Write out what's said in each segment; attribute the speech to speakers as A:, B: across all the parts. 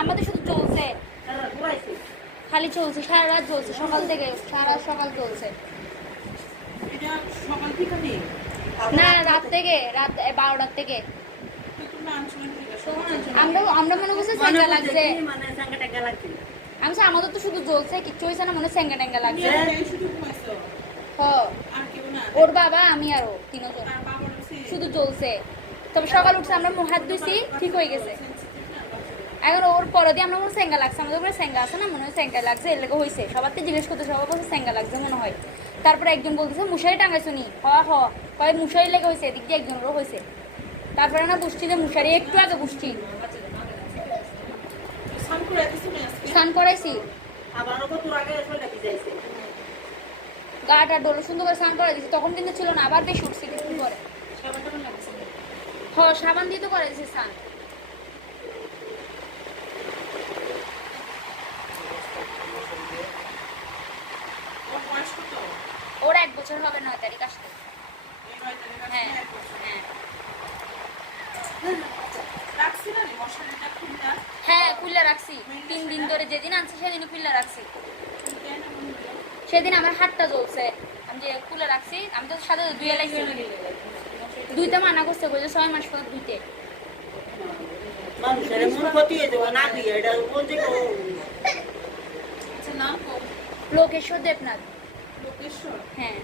A: আমাদের শুধু চলছে। খালি চলছে সারা রাত চলছে সকাল থেকে সারা সকাল চলছে।
B: এটা সকাল থেকে নেই?
A: না রাত থেকে রাত বারোটার থেকে। আমরা আমরা মনে করছি স্যাঙ্গা লাগছে।
C: মানে
A: আমি আমাদের তো শুধু জ্বলছে কিচ্ছু হয়েছে না মনে হয় স্যাঙ্গা ট্যাঙ্গা লাগছে।
B: তুমি শুধু ঘুমাইছো?
A: হ।
B: আর কেউ না?
A: ওর বাবা আমি আর ও তিনজন। শুধু জ্বলছে। তবে সকাল উঠছে আমরা মুখ হাত ধুইছি ঠিক হয়ে গেছে। এখন ওর পরে দিয়ে আমরা মনে স্যাঙ্গা লাগছে আমাদের উপরে স্যাঙ্গা আছে না মনে হয় স্যাঙ্গা লাগছে এর লেগে হয়েছে সবার তো জিজ্ঞেস করতে সবার বলছে স্যাঙ্গা লাগছে মনে হয়। তারপরে একজন বলতেছে মুশারি টাঙাইছো নি? হ হ। কয় মুশারি লেগে হয়েছে এদিক দিয়ে একজনেরও হয়েছে তারপরে না বুঝছি যে মুশারি একটু আগে বুঝছি।
B: স্নান
A: করাইছি। গাটা ডোলো সুন্দর করে স্নান করে দিয়েছি তখন কিন্তু ছিল না আবার বেশি উঠছি কিছু পরে। হ সাবান দিয়ে তো করে দিয়েছি স্নান। নয়? সেদিন আমার হাতটা জ্বলছে আমি যে খুলে রাখছি আমি তো সাথে দুয়ে লাগছি দুইতে মানা করছে বলছে ছয় মাস পর দুইতে লোকেশ্বর দেবনাথ
B: লোকেশ্বর
A: হ্যাঁ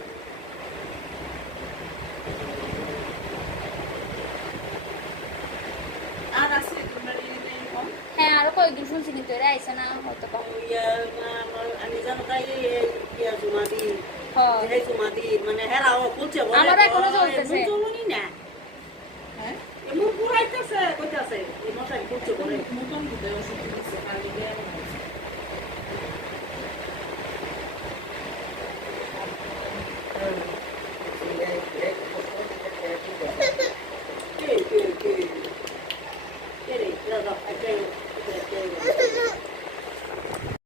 A: ওই দুশো চিনি তো রে আইসা না হয়তো কম
C: আমি জানো তাই ইয়া জুমা দি
A: হ্যাঁ
C: জুমা দি মানে হেরা ও বলছে বলে
A: আমার এখনও চলতেছে
C: চলুনি না
B: হ্যাঁ
C: এমন পুরাইতেছে কইতাছে এই মশাই বলছে বলে
B: নতুন দিতে অসুবিধা হচ্ছে কালি গিয়ে Okay. Thank you.